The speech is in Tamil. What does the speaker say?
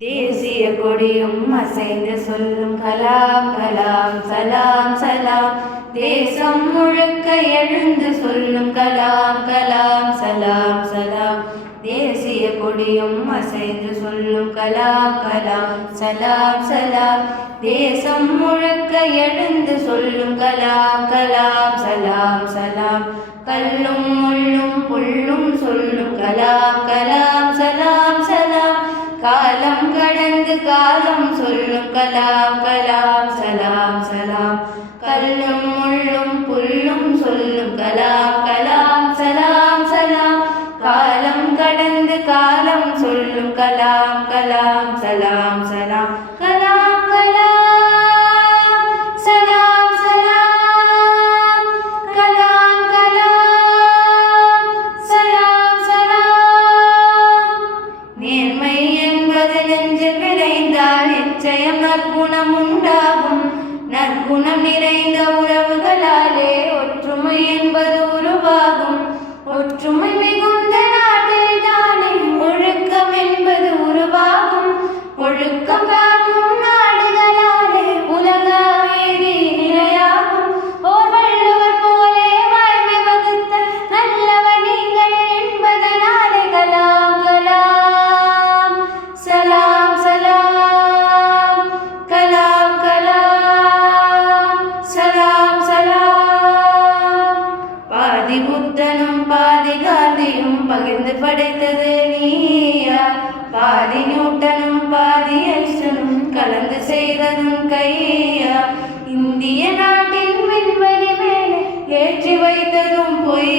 தேசிய கொடியும் அசைந்து சொல்லும் கலாம் கலாம் சலாம் சலாம். தேசம் முழுக்க எழுந்து சொல்லும் கலாம் கலாம் சலாம் சலாம். தேசிய கொடியும் அசைந்து சொல்லும் கலாம் கலாம் சலாம் சலாம். தேசம் முழுக்க எழுந்து சொல்லும் கலாம் கலாம் சலாம் சலாம். கல்லும் முள்ளும் புல்லும் சொல்லும் கலாம் கலாம் சலாம் சலாம். காலம் கடந்து காலம் சொல்லும் கலாம் கலாம் சலாம் சலாம். கல்லும் முள்ளும் புல்லும் சொல்லும் கலாம் கலாம் சலாம் சலாம். காலம் கடந்து காலம் சொல்லும் கலாம் கலாம் சலாம் சலாம். கலாம் கலாம் சலாம் சலாம். கலாம் கலாம் சலாம் சலாம். நேர்மை என்பது நெஞ்சில் விளைந்தால் நிச்சயம் நற்குணம் உண்டாகும். நற்குணம் நிறைந்த உறவுகளாலே ஒற்றுமை என்பது உருவாகும். ஒற்றுமை மிகுந்த நாட்டில் தானே ஒழுக்கம் என்பது உருவாகும். ஒழுக்கம் காக்கும் நாடுகளாலே உலக அமைதி நிலையாகும். ஓர் வள்ளுவர் போலே வாய்மை வகுத்த நல்லவர் நீங்கள் என்பதனாலே கலாம் கலாம் சலாம் சலாம். கலாம் கலாம் சலாம் சலாம். பாதி புத்தனும் பாதி காந்தியும் பகிர்ந்து படைத்தது நீயா? பாதி நியூட்டனும் பாதி ஐன்ஸ்டைனும் கலந்து செய்ததும் கையா? இந்திய நாட்டின் விண்வெளி மேலே ஏற்றி வைத்ததும் பொய்.